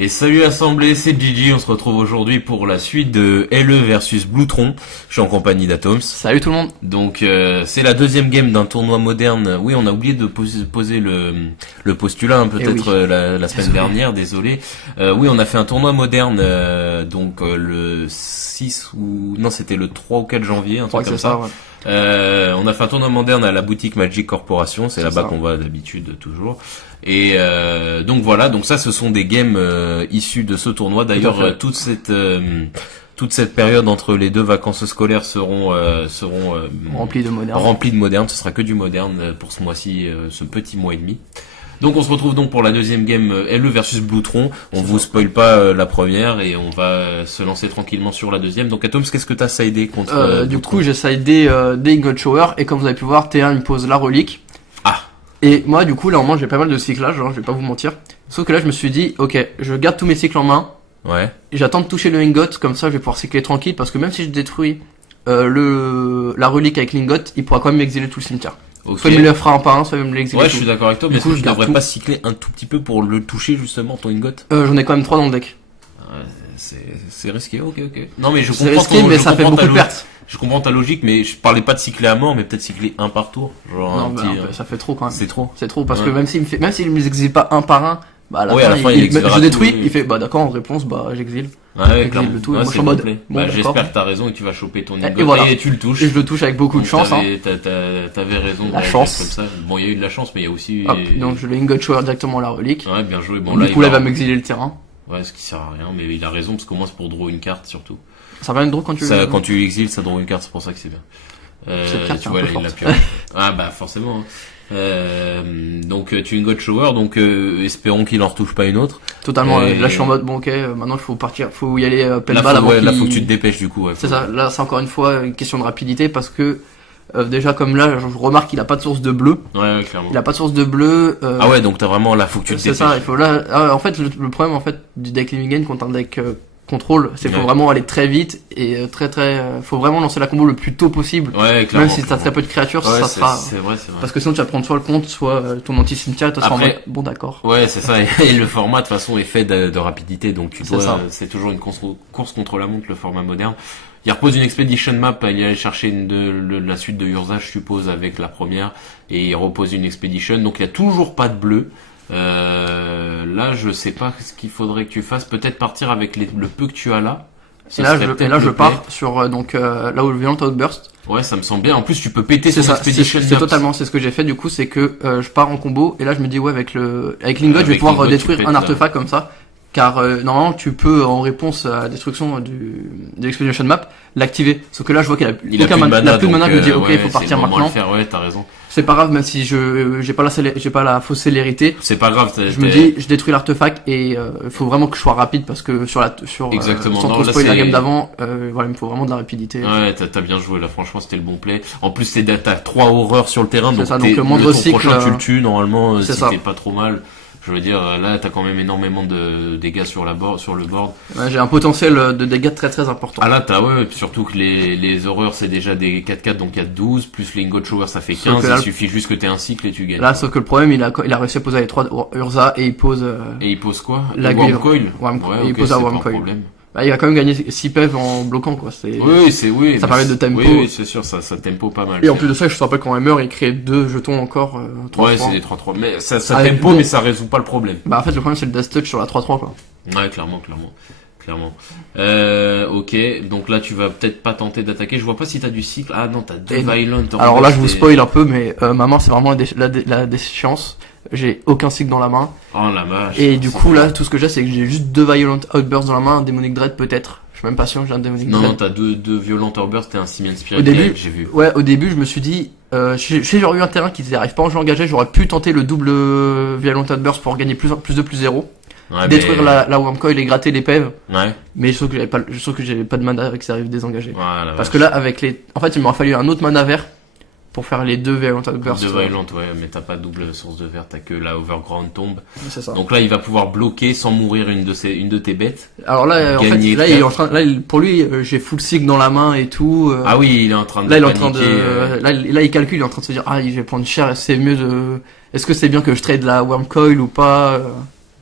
Et salut l'assemblée, c'est Gigi, on se retrouve aujourd'hui pour la suite de LE versus Bluetron. Je suis en compagnie d'Atoms. Salut tout le monde. Donc c'est la deuxième game d'un tournoi moderne. Oui, on a oublié de poser le postulat peut-être la semaine dernière, désolé. Oui, on a fait un tournoi moderne le 6 ou... Non, c'était le 3 ou 4 janvier, un truc comme ça. Ouais. On a fait un tournoi moderne à la boutique Magic Corporation, c'est là-bas qu'on va d'habitude toujours. Et donc voilà, donc ça ce sont des games issus de ce tournoi. D'ailleurs toute cette période entre les deux vacances scolaires seront remplies de moderne. Remplies de moderne, ce sera que du moderne pour ce mois-ci, ce petit mois et demi. Donc on se retrouve donc pour la deuxième game LE versus Bluetron. On vous spoil pas la première et on va se lancer tranquillement sur la deuxième. Donc Atoms, qu'est-ce que t'as sidé contre du coup j'ai sidé des Ingot Shower et comme vous avez pu voir, T1 il me pose la relique. Ah. Et moi du coup là en main j'ai pas mal de cyclage, hein, je vais pas vous mentir. Sauf que là je me suis dit ok, je garde tous mes cycles en main. Ouais. Et j'attends de toucher le ingot, comme ça je vais pouvoir cycler tranquille parce que même si je détruis la relique avec l'ingot, il pourra quand même exiler tout le cimetière. Okay. Soit il me le fera un par un, soit il me l'exiler. Ouais, je suis d'accord avec toi, mais du coup, je devrais pas cycler un tout petit peu pour le toucher justement ton ingot. J'en ai quand même 3 dans le deck. Ouais, c'est risqué, ok. Non mais je comprends. C'est risqué, mais ça fait beaucoup de pertes. Je comprends ta logique, mais je parlais pas de cycler à mort, mais peut-être cycler un par tour. Genre non, ça fait trop quand même. C'est trop. C'est trop parce que même s'il me les exile pas un par un, bah à la fin, je détruis, il fait bah d'accord en réponse bah j'exile. Ouais, le tout, ouais, moi je suis en mode bon, j'espère que t'as raison et que tu vas choper ton ingot et, voilà. Et tu le touches. Et je le touche avec beaucoup de chance. T'avais raison. La chance. Comme ça. Bon, il y a eu de la chance, mais il y a aussi. Hop, donc je le ingot shower directement la relique. Ouais, bien joué. Bon, du coup là il va m'exiler le terrain. Ouais, ce qui sert à rien, mais il a raison parce qu'au moins c'est pour draw une carte surtout. Ça va une draw quand tu quand tu exiles, ça draw une carte, c'est pour ça que c'est bien. Cette carte tu vois, là, il l'a pu. Ah bah forcément. Donc tu ingot shower, donc espérons qu'il en retouche pas une autre. Totalement. Là je suis en mode bon ok, maintenant il faut partir, faut y aller peine balle avant. Là faut que tu te dépêches du coup. Ouais, c'est ça. Là c'est encore une fois une question de rapidité parce que déjà comme là je remarque qu'il a pas de source de bleu. Ouais, clairement. Il a pas de source de bleu. Ah ouais, donc t'as vraiment là faut que tu te dépêches. C'est ça. Il faut là. En fait le problème en fait du deck Living End contre un deck contrôle, c'est faut vraiment aller très vite et faut vraiment lancer la combo le plus tôt possible. Ouais, clairement. Même si t'as très peu de créatures, ouais, ça sera. C'est vrai. Parce que sinon tu vas prendre soit le compte, soit ton anti-cimetière, toi en mode bon d'accord. Ouais, c'est ça. Et le format de toute façon est fait de rapidité, donc c'est toujours une course contre la montre le format moderne. Il repose une expedition map, il allait chercher la suite de Urza, je suppose, avec la première, et il repose une expedition, donc il y a toujours pas de bleu. Là, je sais pas ce qu'il faudrait que tu fasses. Peut-être partir avec le peu que tu as là. Et là, je pars sur là où le Violent Outburst. Ouais, ça me semble bien. En plus, tu peux péter son expedition. C'est totalement, c'est ce que j'ai fait. Du coup, c'est que je pars en combo et là, je me dis ouais avec l'ingot, je vais pouvoir détruire un artefact comme ça. Car normalement, tu peux en réponse à la destruction de l'expedition map l'activer. Sauf que là, je vois qu'il a plus de mana. Je me dis ok, il faut partir maintenant. Ouais, t'as raison. C'est pas grave, même si j'ai pas la fausse célérité. C'est pas grave. Je me dis, je détruis l'artefact et il faut vraiment que je sois rapide parce que exactement. Sans trop spoiler la game d'avant, voilà, il me faut vraiment de la rapidité. Ouais, t'as bien joué là. Franchement, c'était le bon play. En plus, t'as 3 horreurs sur le terrain, donc le moindre cycle, prochain tu le tues normalement. Si t'es pas trop mal. Je veux dire, là, t'as quand même énormément de dégâts sur le board. Ouais, j'ai un potentiel de dégâts très très important. Ah là, et puis surtout que les horreurs, c'est déjà des 4-4, donc il y a 12, plus les Ingot Shower, ça fait 15, il suffit juste que t'aies un cycle et tu gagnes. Là, sauf que le problème, il a réussi à poser les 3 Urza et il pose... Et il pose quoi? La Wurmcoil? Ouais, il pose un Wurmcoil. Bah, il va quand même gagner 6 PEV en bloquant, quoi. Oui. Ça permet de tempo. Oui, c'est sûr, ça tempo pas mal. Et en plus de ça, je te rappelle quand elle meurt, il crée 2 jetons encore, 3-3. Ouais, c'est des 3-3. Mais ça tempo, mais ça résout pas le problème. Bah, en fait, le problème, c'est le Death Touch sur la 3-3, quoi. Ouais, clairement. Ok, donc là, tu vas peut-être pas tenter d'attaquer. Je vois pas si t'as du cycle. Ah non, t'as 2 Violent. Alors là, je vous spoil un peu, mais ma main, c'est vraiment la déchéance. J'ai aucun cycle dans la main. Oh la vache. Et du coup, là, tout ce que j'ai, c'est que j'ai juste 2 Violent Outbursts dans la main, un Demonic Dread peut-être. Je suis même pas sûr, j'ai un Demonic Dread. Non, t'as deux Violent Outbursts et un Simian Spirit. Au début, j'ai vu. Ouais, au début, je me suis dit, si j'aurais eu un terrain qui n'arrive pas en jeu engagé, j'aurais pu tenter le double Violent Outburst pour gagner plus de plus 0. Ouais, détruire la Wurmcoil et gratter les PEV. Ouais. Mais je trouve que j'avais pas de mana avec ça arrive désengagé. Ouais, parce que là, en fait, il m'aurait fallu un autre mana vert pour faire les 2 Violent Outbursts. 2 Violent, ouais, mais t'as pas double source de vert, t'as que la Overground tombe. C'est ça. Donc là, il va pouvoir bloquer sans mourir une de tes bêtes. Alors là, en fait, là, il est en train, pour lui, j'ai full cycle dans la main et tout. Ah oui, il est en train de. Là, il est en train de, là, il calcule, il est en train de se dire, je vais prendre cher, c'est mieux de, est-ce que c'est bien que je trade la Wurmcoil ou pas?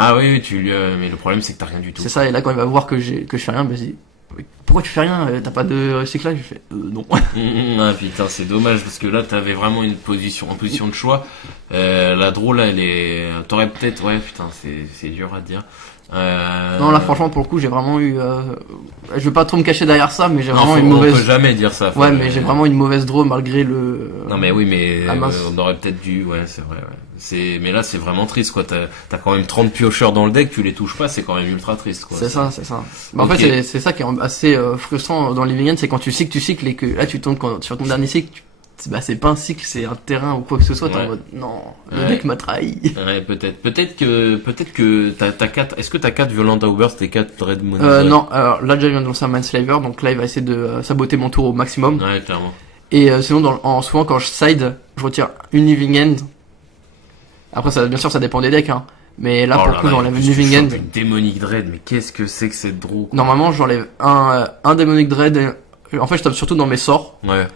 Ah oui, mais le problème c'est que t'as rien du tout. C'est ça, et là quand il va voir que je fais rien, bah il dit pourquoi tu fais rien, t'as pas de recyclage? Je fais non. Ah putain, c'est dommage parce que là t'avais vraiment en position de choix. La draw là, t'aurais peut-être, ouais putain, c'est dur à dire. Non là franchement pour le coup j'ai vraiment eu je vais pas trop me cacher derrière ça, mais j'ai vraiment une on mauvaise. peut jamais dire ça. Ouais, mais j'ai vraiment une mauvaise draw malgré le. Non mais oui, mais on aurait peut-être dû, ouais c'est vrai, ouais. Mais là c'est vraiment triste quoi, t'as quand même 30 piocheurs dans le deck, tu les touches pas, c'est quand même ultra triste quoi. C'est ça. Bah, en fait c'est ça qui est assez frustrant dans Living End, c'est quand tu cycles et que là tu tombes sur ton dernier cycle, c'est pas un cycle, c'est un terrain ou quoi que ce soit, t'es en mode non, le deck m'a trahi. Ouais, peut-être que t'as 4, est-ce que t'as 4 Violent Outburst et 4 Dread Moon? Non, alors là déjà je viens de lancer un Manslaver, donc là il va essayer de saboter mon tour au maximum. Ouais, clairement. Et sinon souvent quand je side, je retire une Living End. Après ça, bien sûr ça dépend des decks hein. Mais là pour le coup j'enlève une Living End. Une Demonic Dread, mais qu'est-ce que c'est que cette draw quoi. Normalement j'enlève un Demonic Dread. En fait je tape surtout dans mes sorts. Ouais.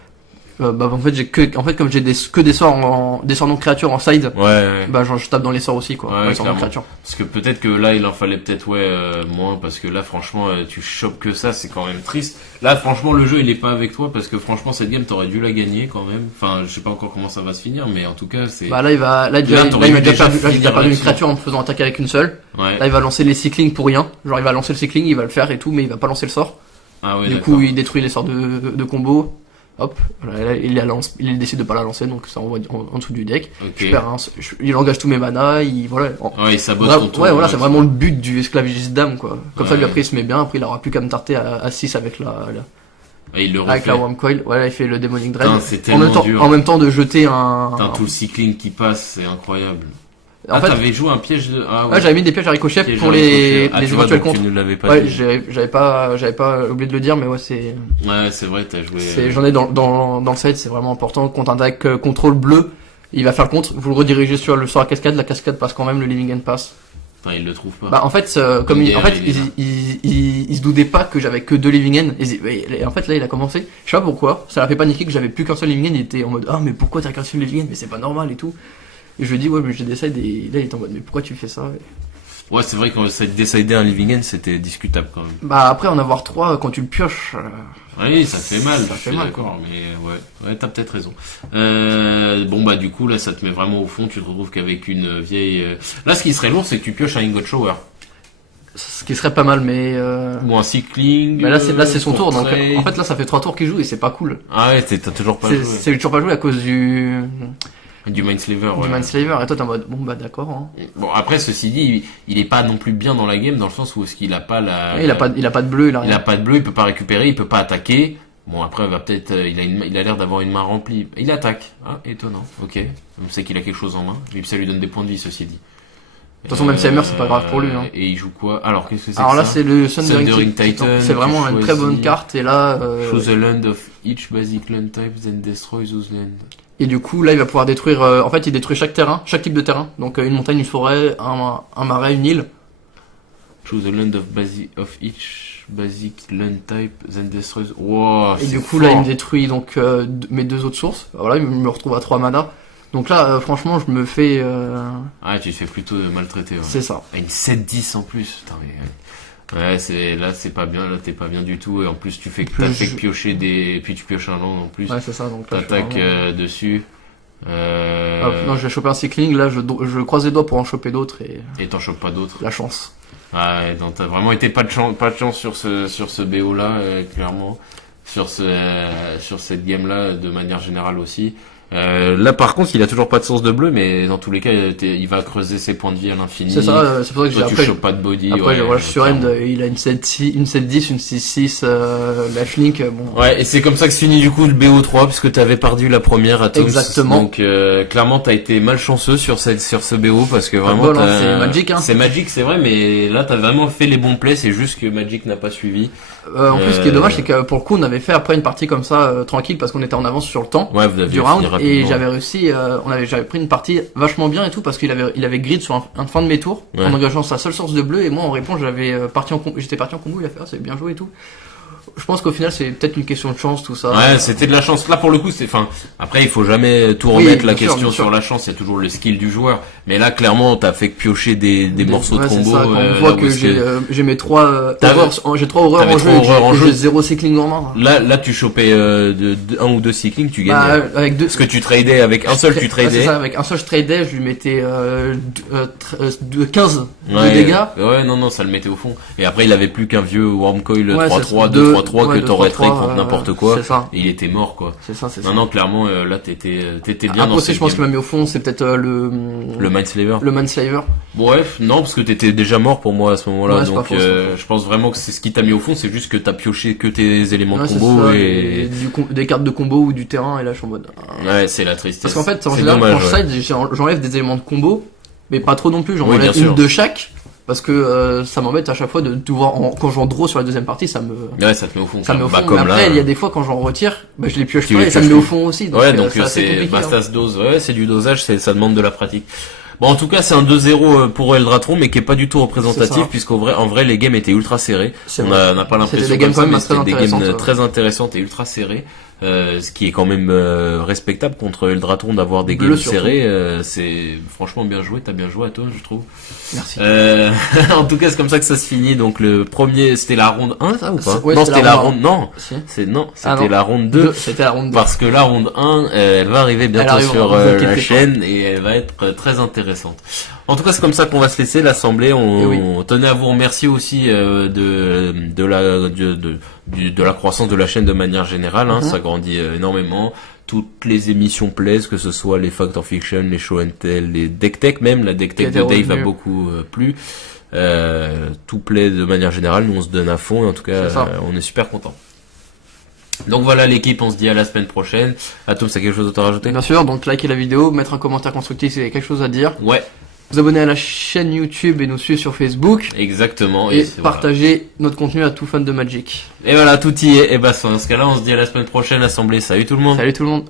Bah en fait comme j'ai que des sorts des sorts non créatures en side. Ouais. Bah je tape dans les sorts aussi quoi. Ouais, les sorts non créatures. Parce que peut-être que là il en fallait peut-être moins, parce que là franchement tu chopes que ça, c'est quand même triste. Là franchement le jeu il est pas avec toi, parce que franchement cette game t'aurais dû la gagner quand même. Enfin je sais pas encore comment ça va se finir, mais en tout cas c'est. Bah là il m'a déjà perdu une créature en me faisant attaquer avec une seule. Ouais. Là il va lancer les cyclings pour rien. Genre il va lancer le cycling, il va le faire et tout, mais il va pas lancer le sort. Ah ouais. Du coup il détruit les sorts de combo. Hop, là, il décide de pas la lancer, donc ça envoie en dessous du deck. Okay. Il engage tous mes manas, il sabote ton tour. Ouais, voilà, c'est vraiment le but du esclavagiste d'âme, quoi. Comme ça, lui après il se met bien, après il aura plus qu'à me tarter à 6 avec il le refait. avec la Wurmcoil. Ouais, là, il fait le Demonic Dread. Dur. En même temps de jeter tout le cycling qui passe, c'est incroyable. En fait, t'avais joué un piège de. Ah ouais, j'avais mis des pièges à ricochet pour les éventuels contres. Tu ne l'avais pas. Ouais, dit. j'avais pas oublié de le dire, mais ouais, c'est. Ouais, c'est vrai, t'as joué. J'en ai dans le set, c'est vraiment important. Contre un deck contrôle bleu, il va faire le contre. Vous le redirigez sur la cascade passe quand même, le Living End passe. Enfin, il le trouve pas. Bah en fait, il se doutait pas que j'avais que 2 Living End. Et en fait là, il a commencé. Je sais pas pourquoi. Ça l'a fait paniquer que j'avais plus qu'un seul Living End. Il était en mode mais pourquoi t'as qu'un seul Living End? Mais c'est pas normal et tout. Et je lui dis ouais mais j'ai décidé et là il est en mode mais pourquoi tu fais ça? Ouais c'est vrai que ça décider un Living End c'était discutable quand même. Bah après en avoir 3 quand tu le pioches. Oui ça fait mal. Ça fait mal d'accord, mais ouais t'as peut-être raison. Bon bah du coup là ça te met vraiment au fond, tu te retrouves qu'avec une vieille. Là ce qui serait lourd c'est que tu pioches un Ingot Shower. Ce qui serait pas mal mais. Ou un cycling. Mais là c'est son tour donc en fait là ça fait 3 tours qu'il joue et c'est pas cool. Ah ouais t'as toujours pas joué. C'est toujours pas joué à cause du Mindslaver. Du Mindslaver, et toi t'es en mode bon bah d'accord. Hein. Bon après ceci dit, il est pas non plus bien dans la game dans le sens où est-ce qu'il a pas la. Il a pas de bleu, il a pas de bleu, il peut pas récupérer, il peut pas attaquer. Bon après va peut-être il a l'air d'avoir une main remplie. Il attaque. Ah étonnant. OK. On sait qu'il a quelque chose en main. Et puis ça lui donne des points de vie ceci dit. De toute façon même si elle meurt c'est pas grave pour lui hein. Et il joue quoi? Alors qu'est-ce que c'est? Alors là c'est le Sundering Titan. C'est vraiment une très bonne carte et là choose the land of each basic land type then destroy those land. Et du coup, là, il va pouvoir détruire. En fait, il détruit chaque type de terrain. Donc, une montagne, une forêt, un marais, une île. Choose the land of each basic land type, then destroys. Wow, et du coup, fort. Là, il me détruit donc mes 2 autres sources. Voilà, il me retrouve à 3 mana. Donc là, franchement, je me fais. Ah, tu te fais plutôt maltraiter. Ouais. C'est ça. Et une 7-10 en plus. Putain, mais... Ouais, c'est pas bien, là t'es pas bien du tout, et en plus tu fais que piocher puis tu pioches un land en plus. Ouais, c'est ça, donc là. T'attaques dessus. Non, je vais choper un cycling, là je croise les doigts pour en choper d'autres et t'en chopes pas d'autres. La chance. Ouais, donc t'as vraiment été pas de chance sur ce BO là, clairement. Sur cette game là, de manière générale aussi. Là par contre il a toujours pas de source de bleu, mais dans tous les cas il va creuser ses points de vie à l'infini. C'est ça, c'est pour ça que tu chopes pas de body. Après sur End il a une 7-10, une 6-6 Lifelink, bon. Ouais, et c'est comme ça que se finit du coup le BO3 puisque t'avais perdu la première à Toms. Exactement. Donc clairement t'as été malchanceux sur ce BO parce que vraiment c'est Magic hein. C'est Magic, c'est vrai, mais là t'as vraiment fait les bons plays, c'est juste que Magic n'a pas suivi. En plus ce qui est dommage c'est que pour le coup on avait fait après une partie comme ça tranquille parce qu'on était en avance sur le temps du round. Et j'avais réussi, j'avais pris une partie vachement bien et tout parce qu'il avait grid sur un fin de mes tours en engageant sa seule source de bleu et moi en réponse j'étais parti en combo, il a fait c'est bien joué et tout. je pense qu'au final c'est peut-être une question de chance tout ça. Ouais, c'était de la chance. Là pour le coup, après il faut jamais tout remettre la question sur la chance. Il y a toujours le skill du joueur. Mais là clairement, t'as fait que piocher des morceaux de combo. Quand on voit que j'ai mes 3 horreurs en jeu, j'ai 0 cycling en main. Là tu chopais un ou 2 cycling, tu gagnais. Avec 2. Parce que tu tradais avec un seul, tu tradais. C'est ça, avec un seul je tradais, je lui mettais 15 de dégâts. Ouais, non, ça le mettait au fond. Et après, il avait plus qu'un vieux Wormcoil 3-3, 2-3-3 que t'aurais trade contre n'importe quoi. Et il était mort, quoi. C'est ça. Non, clairement, là, t'étais bien dans je pense qu'il m'a mis au fond, c'est peut-être le Mindslaver. Le Mindslaver. Bref, non, parce que t'étais déjà mort pour moi à ce moment-là. Donc, je pense vraiment que c'est ce qui t'a mis au fond, c'est juste que t'as pioché que tes éléments de combo et des cartes de combo ou du terrain, et là, je suis en mode. Ouais, c'est la tristesse. Parce qu'en fait, en général, quand je side, j'enlève des éléments de combo, mais pas trop non plus, j'en enlève une de chaque. Parce que ça m'embête à chaque fois de voir quand j'en draw sur la deuxième partie, ça te met au fond. Mais après, il y a des fois quand j'en retire, je les pioche pas et ça me met au fond aussi. Donc c'est Bastas dose. Ouais, c'est du dosage, ça demande de la pratique. Bon, en tout cas, c'est un 2-0 pour Eldratron, mais qui est pas pas du tout représentatif, puisqu'en vrai, les games étaient ultra serrés. On n'a pas l'impression que c'était des games très intéressantes et ultra serrées. Ce qui est quand même respectable contre Eldratron d'avoir des games serrés. C'est franchement bien joué, t'as bien joué à toi, je trouve. Merci. En tout cas, c'est comme ça que ça se finit. Donc le premier, c'était la ronde 1, ça ou pas? Non, c'était la ronde. Non, c'était la ronde 2. C'était la ronde 2. Parce que la ronde 1, elle va arriver bientôt sur la chaîne et elle va être très intéressante. En tout cas, c'est comme ça qu'on va se laisser l'assemblée. On tenait à vous remercier aussi de la croissance de la chaîne de manière générale. Ça grandit énormément. Toutes les émissions plaisent, que ce soit les Fact or Fiction, les Show and Tell, les Deck Tech même. La Deck Tech de Dave a beaucoup plu. Tout plaît de manière générale. Nous, on se donne à fond. Et en tout cas, on est super contents. Donc voilà l'équipe, on se dit à la semaine prochaine. Atom, ça quelque chose d'autre à rajouter? Bien sûr, donc likez la vidéo, mettre un commentaire constructif si vous avez quelque chose à dire. Ouais. Vous abonner à la chaîne YouTube et nous suivre sur Facebook. Exactement. Et partager notre contenu à tout fan de Magic. Et voilà, tout y est. Et bah, dans ce cas-là, on se dit à la semaine prochaine, assemblée. Salut tout le monde. Salut tout le monde.